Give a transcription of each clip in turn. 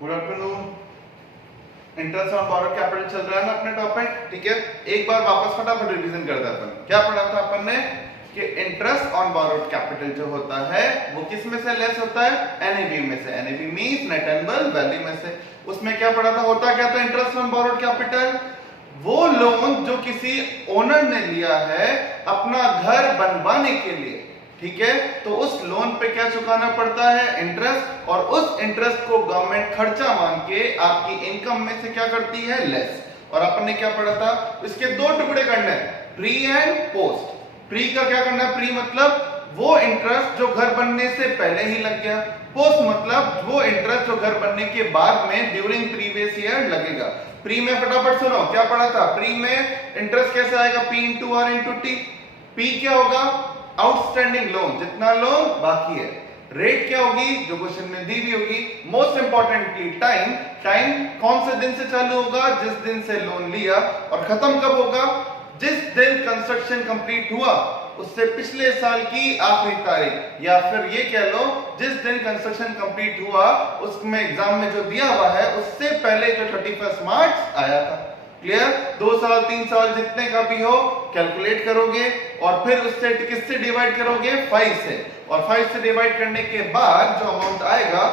Good afternoon. Interest on borrowed capital चल रहा है ना अपने टॉपिक, ठीक है। एक बार वापस फटाफट रिवीजन करते हैं। अपन क्या पढ़ा था अपन ने कि इंटरेस्ट ऑन बोरोड कैपिटल जो होता है वो किस में से लेस होता है? एनएवी में से। NAV means net annual value में से। उसमें क्या पढ़ा था, होता क्या था इंटरेस्ट ऑन बोरोड कैपिटल? वो लोन जो किसी ओनर ने लिया है अपना घर बनवाने के लिए, ठीक है, तो उस लोन पे क्या चुकाना पड़ता है? इंटरेस्ट। और उस इंटरेस्ट को गवर्नमेंट खर्चा मान के आपकी इनकम में से क्या करती है? लेस। और अपन ने क्या पढ़ा था, इसके दो टुकड़े करने हैं, प्री एंड पोस्ट। प्री का क्या करना है? प्री मतलब वो इंटरेस्ट जो घर बनने से पहले ही लग गया। पोस्ट मतलब वो इंटरेस्ट जो घर बनने के बाद में ड्यूरिंग प्रीवियस ईयर लगेगा। प्री में फटाफट सुनो क्या पढ़ा था। प्री में इंटरेस्ट कैसे आएगा? P into R into T. पी क्या होगा? आउटस्टैंडिंग लोन, जितना लोन बाकी है। रेट क्या होगी? जो क्वेश्चन में दी भी होगी। Most importantly time. टाइम कौन से दिन से चालू होगा? जिस दिन से लोन लिया। और खत्म कब होगा? जिस दिन कंस्ट्रक्शन कंप्लीट हुआ उससे पिछले साल की आखिरी तारीख, या फिर ये कह लो जिस दिन कंस्ट्रक्शन कंप्लीट हुआ उसमें एग्जाम में जो दिया हुआ है उससे पहले जो 31 मार्च आया था। क्लियर? 2 साल 3 साल जितने का भी हो कैलकुलेट करोगे और फिर उससे किससे डिवाइड करोगे? 5 से। और 5 से डिवाइड करने के बाद जो अमाउंट आएगा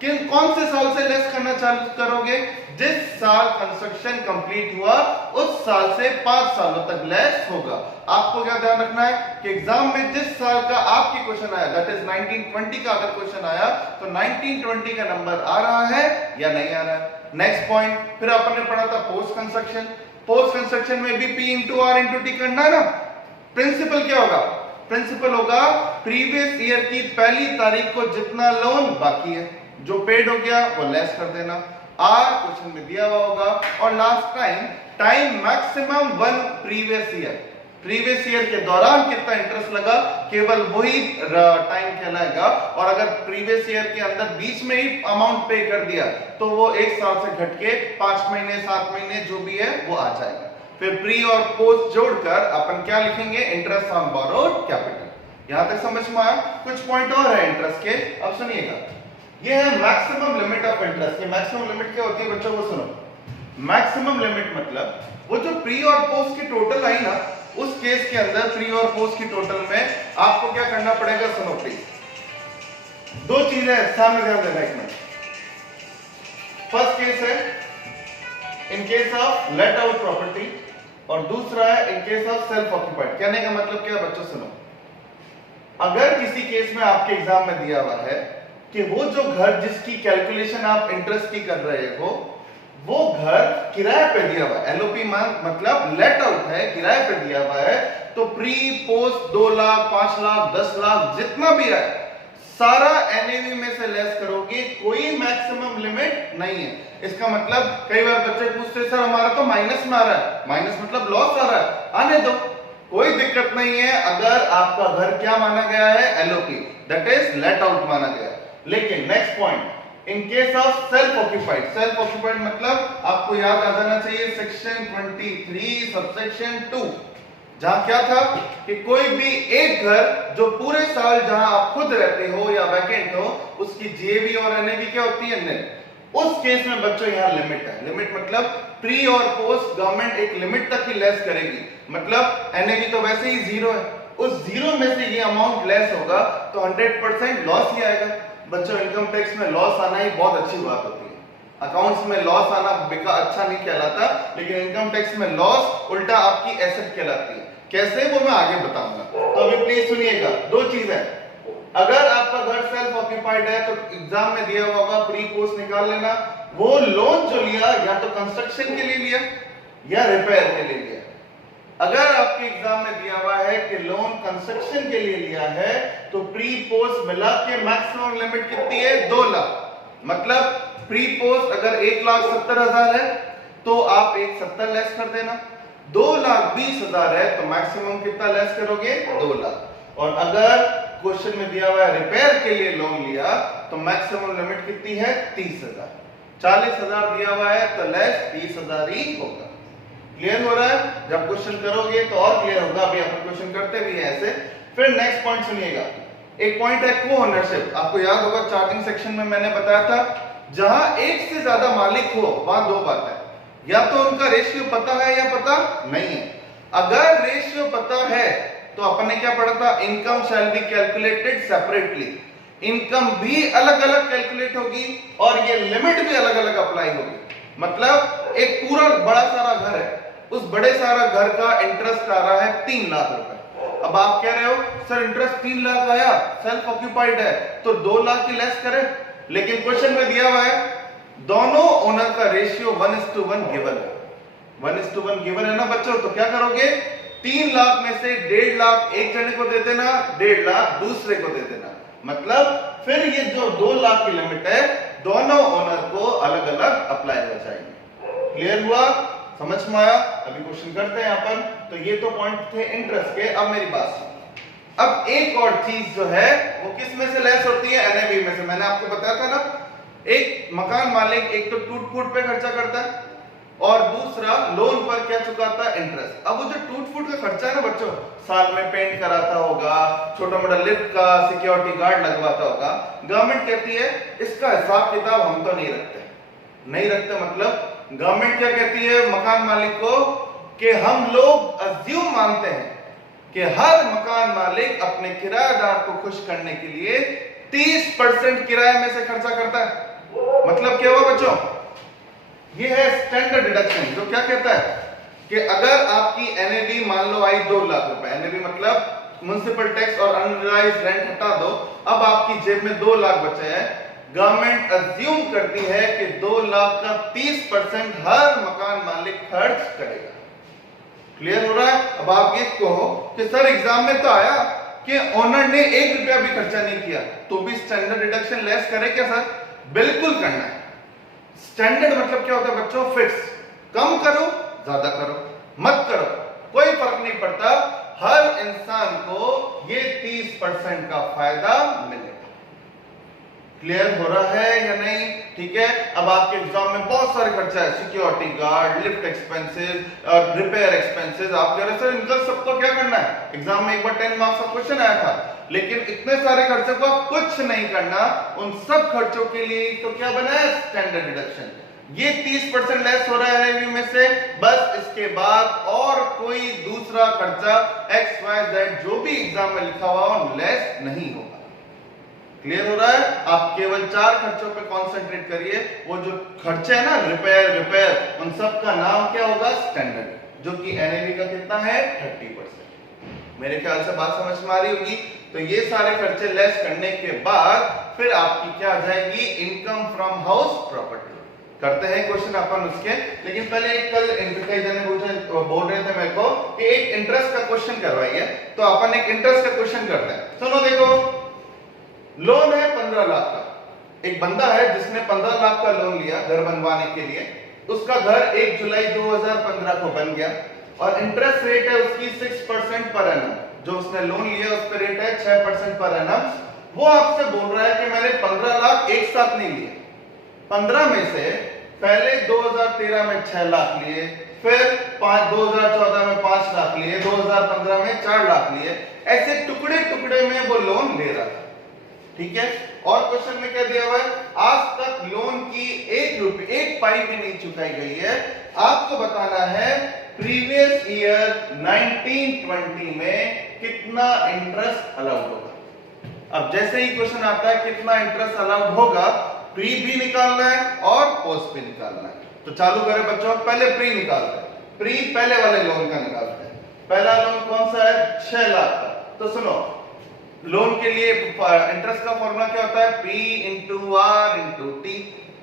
कौन से साल से लेस करना चालू करोगे? जिस साल कंस्ट्रक्शन कंप्लीट हुआ उस साल से 5 सालों तक लेस होगा। आपको क्या ध्यान रखना है कि एग्जाम में जिस साल का आपकी क्वेश्चन आया, दैट इज 1920 का अगर क्वेश्चन आया तो 1920 का नंबर आ रहा है या नहीं आ रहा है। नेक्स्ट पॉइंट, फिर अपन ने पढ़ा था पोस्ट कंस्ट्रक्शन। पोस्ट कंस्ट्रक्शन में भी P into R into T करना है ना। प्रिंसिपल क्या होगा? प्रिंसिपल होगा प्रीवियस ईयर की पहली तारीख को जितना लोन बाकी है, जो पेड हो गया वो लेस कर देना। आर क्वेश्चन में दिया हुआ होगा। और last time maximum 1 previous year. Previous year के दौरान कितना इंटरेस्ट लगा केवल वही टाइम कहलाएगा। और अगर प्रीवियस ईयर के अंदर बीच में ही अमाउंट पे कर दिया तो वो 1 साल से घट के 5 महीने 7 महीने जो भी है वो आ जाएगा। फिर प्री और पोस्ट जोड़कर अपन क्या लिखेंगे? Interest on borrowed capital. यहां तक समझ में आया? कुछ पॉइंट और है इंटरेस्ट के, अब सुनिएगा। ये है मैक्सिमम लिमिट ऑफ इंटरेस्ट। ये मैक्सिमम लिमिट क्या होती है बच्चों को सुनो। मैक्सिमम लिमिट मतलब वो जो प्री और पोस्ट की टोटल आई ना, उस केस के अंदर प्री और पोस्ट की टोटल में आपको क्या करना पड़ेगा? सुनो प्लीज। दो चीजें सामने ध्यान देना एक मिनट। फर्स्ट केस है in case of let out property और दूसरा है in case of self occupied. कहने का मतलब क्या है बच्चों? सुनो, अगर किसी केस में आपके एग्जाम में दिया हुआ है कि वो जो घर जिसकी कैलकुलेशन आप इंटरेस्ट की कर रहे हो वो घर किराए पे दिया हुआ है, एलओपी मतलब लेट आउट है, किराए पे दिया हुआ है, तो प्री पोस्ट 2 लाख 5 लाख 10 लाख जितना भी है सारा एनएवी में से लेस करोगे। कोई मैक्सिमम लिमिट नहीं है। इसका मतलब कई बार बच्चे पूछते सर हमारा तो माइनस में आ रहा है। माइनस मतलब लॉस आ रहा है, आने दो, कोई दिक्कत नहीं है। अगर आपका घर क्या माना गया है? LOP, that is let out माना गया है। लेकिन next point, in case of self occupied. Self occupied मतलब आपको याद आ जाना चाहिए सेक्शन 23 सबसेक्शन 2, जहां क्या था कि कोई भी एक घर जो पूरे साल जहां आप खुद रहते हो या वैकेंट हो उसकी जीएवी और एनएवी क्या होती है? निल। उस केस में बच्चों यहां लिमिट है। लिमिट मतलब प्री और पोस्ट गवर्नमेंट एक लिमिट तक ही लेस करेगी। मतलब एनएवी तो वैसे ही 0 है, उस 0 में से ये अमाउंट लेस होगा तो 100% लॉस ही आएगा। बच्चों इनकम टैक्स में लॉस आना ही बहुत अच्छी बात होती है। अकाउंट्स में लॉस आना अच्छा नहीं कहलाता, लेकिन इनकम टैक्स में लॉस उल्टा आपकी एसेट कहलाती है। कैसे वो मैं आगे बताऊंगा। तो अभी प्लीज सुनिएगा, दो चीज है। अगर आपका घर सेल्फ ऑक्यूपाइड है तो एग्जाम में दिया हुआ होगा प्री पोस्ट निकाल लेना। वो लोन जो लिया या तो कंस्ट्रक्शन के लिए लिया या रिपेयर के लिए लिया। अगर आपके एग्जाम में दिया हुआ है कि लोन कंस्ट्रक्शन के लिए लिया है तो प्री पोस्ट मिला के मैक्सिमम लिमिट कितनी है? 2 लाख। मतलब प्री पोस्ट अगर 1,70,000 है तो आप 1,70,000 लेस कर देना। 2,20,000 है तो मैक्सिमम कितना लेस करोगे? 2 लाख। और अगर क्वेश्चन में दिया हुआ है रिपेयर के लिए लोन लिया तो मैक्सिमम लिमिट कितनी है? 30,000। 40,000 दिया हुआ है तो लेस 30,000 ही होगा। क्लियर हो रहा है? जब क्वेश्चन करोगे तो और क्लियर होगा। अभी अपन क्वेश्चन करते भी हैं ऐसे। फिर नेक्स्ट पॉइंट सुनिएगा। एक पॉइंट है को ओनरशिप। आपको याद होगा चार्टिंग सेक्शन में मैंने बताया था जहां एक से ज्यादा मालिक हो वहां दो बात है, या तो उनका रेशियो पता है या पता नहीं है। अगर रेशियो पता है तो अपन ने क्या पढ़ा था, income shall be calculated separately. Income भी अलग अलग कैलकुलेट होगी और ये लिमिट भी अलग अलग अप्लाई होगी। मतलब एक पूरा बड़ा सारा घर है, उस बड़े सारा घर का इंटरेस्ट आ रहा है 3 लाख रुपए। अब आप कह रहे हो सर इंटरेस्ट 3 लाख आया, सेल्फ ऑक्यूपाइड है, तो 2 लाख की लेस करें। लेकिन क्वेश्चन में दिया हुआ है दोनों ओनर का रेशियो 1:1 गिवन है। 1:1 गिवन है ना बच्चों, तो क्या करोगे, 3 लाख में से 1.5 लाख एक जने को दे देना, 1.5 लाख दूसरे को दे देना। मतलब फिर ये जो 2 लाख की लिमिट है दोनों ओनर को अलग अलग अप्लाई हो जाएंगे। क्लियर हुआ, समझ में आया? अभी क्वेश्चन करते हैं अपन। तो ये तो पॉइंट थे इंटरेस्ट के। अब मेरी बात सुनो, अब एक और चीज जो है वो किस में से लेस होती है, एनएवी में से। मैंने आपको बताया था ना, एक मकान मालिक एक तो टूट फूट पे खर्चा करता है और दूसरा लोन पर क्या चुकाता है, इंटरेस्ट। अब वो जो टूट फूट का खर्चा है ना बच्चों, साल में पेंट कराता होगा, छोटा मोटा लिफ्ट का सिक्योरिटी गार्ड लगवाता होगा, गवर्नमेंट कहती है इसका हिसाब किताब हम तो नहीं रखते। नहीं रखते मतलब गवर्नमेंट क्या कहती है मकान मालिक को, कि हम लोग अज्यूम मानते हैं कि हर मकान मालिक अपने किराएदार को खुश करने के लिए 30% किराए में से खर्चा करता है। मतलब क्या हुआ बच्चों, ये है स्टैंडर्ड डिडक्शन, जो क्या कहता है कि अगर आपकी एनएवी मान लो आई 2 लाख रुपए, एनएवी मतलब म्युनिसिपल टैक्स और अनरियलाइज्ड रेंट हटा दो, अब आपकी जेब में 2 लाख बचे हैं। गवर्नमेंट अज्यूम करती है कि 2 लाख का 30% हर मकान मालिक खर्च करेगा। क्लियर हो रहा है? अब आप ये कहो कि सर एग्जाम में तो आया कि ओनर ने 1 रुपया भी खर्चा नहीं किया, तो भी स्टैंडर्ड डिडक्शन लेस करे क्या सर? बिल्कुल करना है। स्टैंडर्ड मतलब क्या होता है बच्चों, फिक्स। कम करो ज्यादा करो मत करो, कोई फर्क नहीं पड़ता, हर इंसान को ये 30% का फायदा मिलेगा। क्लियर हो रहा है या नहीं? ठीक है। अब आपके एग्जाम में बहुत सारे खर्चा है, सिक्योरिटी गार्ड, लिफ्ट एक्सपेंसेस और रिपेयर एक्सपेंसेस। आप कह रहे सर इनका सबको क्या करना है? एग्जाम में एक बार 10 मार्क्स का क्वेश्चन आया था, लेकिन इतने सारे खर्चों को आप कुछ नहीं करना, उन सब खर्चों के लिए तो क्या बना है, स्टैंडर्ड डिडक्शन। ये 30% लेस हो रहा है रेवेन्यू में से, बस इसके बाद और कोई दूसरा खर्चा XYZ जो भी एग्जाम में लिखा हुआ हो लेस नहीं होगा। क्लियर हो रहा है? आप केवल 4 खर्चों पे कंसंट्रेट करिए, वो जो खर्चे है ना रिपेयर, उन सब का नाम क्या होगा, स्टैंडर्ड, जो कि एनएवी का कितना है, 30%। मेरे ख्याल से बात समझ में आ रही होगी। तो ये सारे खर्चे लेस करने के बाद फिर आपकी क्या आ जाएगी, इनकम फ्रॉम हाउस प्रॉपर्टी। करते हैं क्वेश्चन अपन उसके, लेकिन पहले एक कल कई जने बोल रहे थे मेरे को कि एक इंटरेस्ट का क्वेश्चन करवाइए, तो अपन एक इंटरेस्ट का क्वेश्चन करते हैं। सुनो देखो, लोन है 15 लाख का, एक बंदा है जिसने 15 लाख का लोन लिया घर बनवाने के लिए, उसका घर 1 जुलाई 2015 को बन गया और इंटरेस्ट रेट है उसकी 6% पर एनम। जो उसने लोन लिया उस पर रेट है 6% पर एनम। वो आपसे बोल रहा है कि मैंने 15 लाख एक साथ नहीं लिए, 15 में से पहले 2013 में 6 लाख लिए, फिर 2014 में 5 लाख लिए, 2015 में 4 लाख लिए, ऐसे टुकड़े टुकड़े में वो लोन ले रहा था। ठीक है। और क्वेश्चन में क्या दिया हुआ है, आज तक लोन की 1 पाई भी नहीं चुकाई गई है। आपको बताना है प्रीवियस ईयर 1920 में कितना इंटरेस्ट अलाउड होगा। अब जैसे ही क्वेश्चन आता है कितना इंटरेस्ट अलाउड होगा, प्री भी निकालना है और पोस्ट भी निकालना है। तो चालू करें बच्चों, पहले प्री निकालते हैं। प्री पहले वाले लोन का निकालते हैं। पहला लोन कौन सा है, 6 लाख का। तो सुनो, लोन के लिए इंटरेस्ट का फॉर्मूला क्या होता है, P into R into T.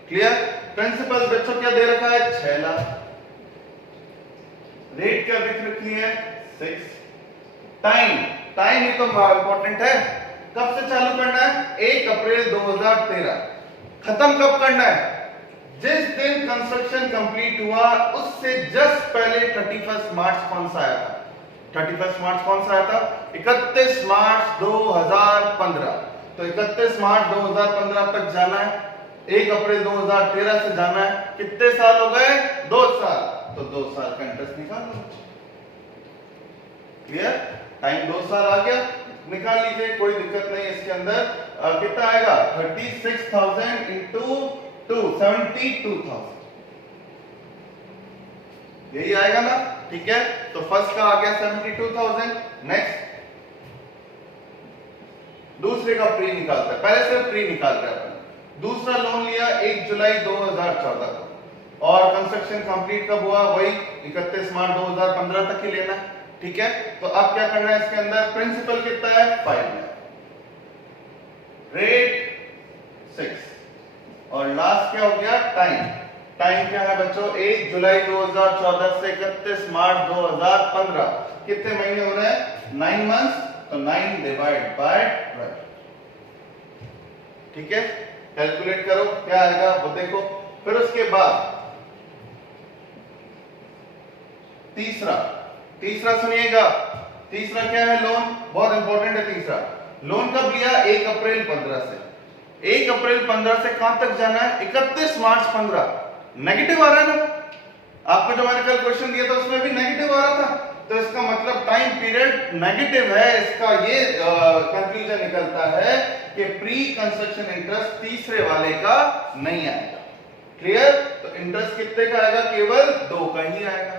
Clear? Principal बच्चों क्या दे रखा है, 6 लाख। रेट क्या लिख रखी है, 6। टाइम ही तो इंपॉर्टेंट है। कब से चालू करना है, 1 अप्रैल 2013। खत्म कब करना है, जिस दिन कंस्ट्रक्शन कंप्लीट हुआ उससे जस्ट पहले 31 मार्च कौन सा आया था, 31 मार्च कौन सा आया था, 31 मार्च 2015। तो 31 मार्च 2015 तक जाना है, 1 अप्रैल 2013 से जाना है। कितने साल हो गए, 2 साल। तो 2 साल का इंटरेस्ट निकाल लो। क्लियर? टाइम 2 साल आ गया, निकाल लीजिए, कोई दिक्कत नहीं इसके अंदर। कितना आएगा, 36,000 इंटू 72,000 यही आएगा ना, ठीक है। तो फर्स्ट का आ गया 72,000। नेक्स्ट दूसरे का प्री निकालता है, पहले से प्री निकाल रहे हैं। दूसरा लोन लिया 1 जुलाई 2014 को और कंस्ट्रक्शन कंप्लीट कब हुआ, वही 31 मार्च 2015 तक ही लेना, ठीक है। तो अब क्या करना है इसके अंदर, प्रिंसिपल कितना है 5 लाख, रेट 6 और लास्ट क्या हो गया टाइम। टाइम क्या है बच्चों, 1 जुलाई 2014 से 31 मार्च 2015, कितने महीने हो रहे हैं 9 मंथ्स, तो 9 डिवाइड बाय 12, ठीक है। कैलकुलेट करो क्या आएगा वो देखो। फिर उसके बाद तीसरा सुनिएगा, तीसरा क्या है, लोन बहुत इंपॉर्टेंट है। तीसरा लोन कब लिया, 1 अप्रैल 15 से, 1 अप्रैल 15 से कहां तक जाना है 31 मार्च 15। नेगेटिव आ रहा है ना, आपको जो मैंने कल क्वेश्चन दिया था उसमें भी नेगेटिव आ रहा था, तो इसका मतलब टाइम पीरियड नेगेटिव है। इसका ये कंक्लूजन निकलता है कि प्री कंस्ट्रक्शन इंटरेस्ट तीसरे वाले का नहीं आएगा। क्लियर, तो इंटरेस्ट कितने का आएगा, केवल 2 का ही आएगा।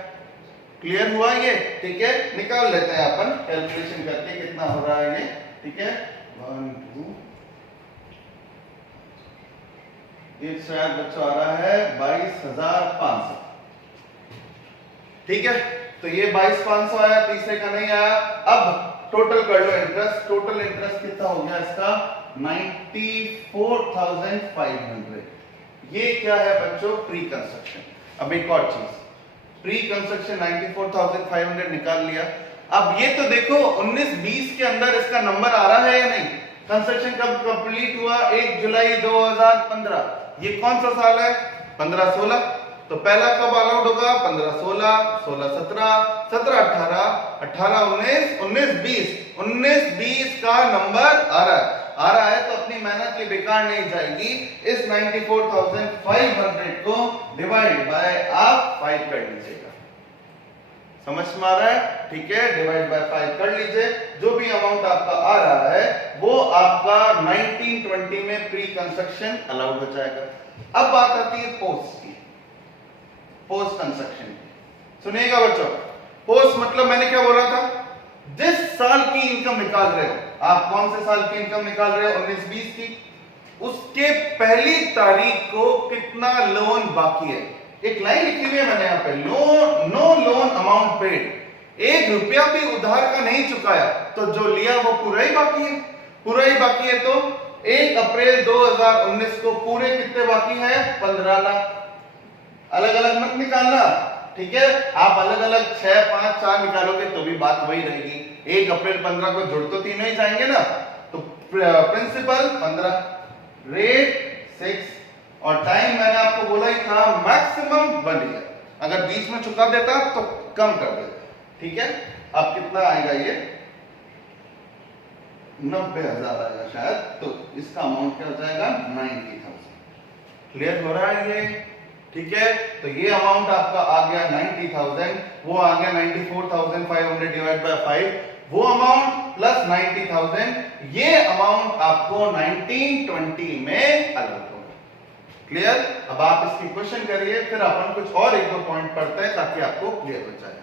क्लियर हुआ ये, ठीक है। निकाल लेते हैं अपन कैलकुलेशन करके कितना हो रहा है ये, ठीक है। 1 2 ये शायद बच्चों आ रहा है 22,500, ठीक है। तो ये 22,500 आया, तीसरे का नहीं आया। अब टोटल कर लो इंटरेस्ट, टोटल इंटरेस्ट कितना हो गया इसका 94,500। ये क्या है बच्चों, प्री कंस्ट्रक्शन। अब एक और चीज, प्री कंस्ट्रक्शन 94,500 निकाल लिया। अब ये तो देखो 19-20 के अंदर इसका नंबर आ रहा है या नहीं। कंस्ट्रक्शन कब कंप्लीट हुआ, 1 जुलाई 2015। ये कौन सा साल है, 15-16। तो पहला कब अलाउड होगा, 15-16, 16-17, 17-18, 18-19, 19-20। 19-20 का नंबर आ रहा है, तो अपनी मेहनत ये बेकार नहीं जाएगी। इस 94,500 को डिवाइड बाय आप 5 कर लीजिएगा। समझ में आ रहा है, ठीक है। डिवाइड बाय 5 कर लीजिए, जो भी अमाउंट आपका आ रहा है वो आपका 1920 में प्री कंस्ट्रक्शन अलाउड हो जाएगा। अब बात आती है पोस्ट की, पोस्ट कंस्ट्रक्शन की। सुनिएगा बच्चों, पोस्ट मतलब मैंने क्या बोला था, जिस साल की इनकम निकाल रहे हो आप, कौन से साल की इनकम निकाल रहे हो 19-20 की, उसके पहली तारीख को कितना लोन बाकी है। एक लाइन लिखी हुई है मैंने यहाँ पे, नो लोन अमाउंट पेड, 1 रुपया भी उधार का नहीं चुकाया, तो जो लिया वो पूरा ही बाकी है, पूरा ही बाकी है। तो 1 अप्रैल 2019 को पूरे कितने बाकी है, 15 लाख। अलग अलग मत निकालना, ठीक है। आप अलग अलग 6, 5, 4 निकालोगे तो भी बात वही रहेगी। 1 अप्रैल 15 को जुड़ तो तीनों ही जाएंगे ना, तो प्रिंसिपल 15, रेट 6 और टाइम मैंने आपको बोला ही था मैक्सिमम 1 ईयर। अगर बीच में चुका देता तो कम कर देता, ठीक है। अब कितना आएगा ये 90,000 आएगा शायद, तो इसका अमाउंट क्या हो जाएगा 90,000। क्लियर हो रहा है ये, ठीक है। तो ये अमाउंट आपका आ गया 90,000, वो आ गया 94,500 डिवाइड बाय 5, वो अमाउंट प्लस 90,000, ये अमाउंट आपको 1920 में अलग होगा। क्लियर। अब आप इसकी क्वेश्चन करिए, फिर अपन कुछ और 1-2 पॉइंट पढ़ते हैं ताकि आपको क्लियर हो जाए।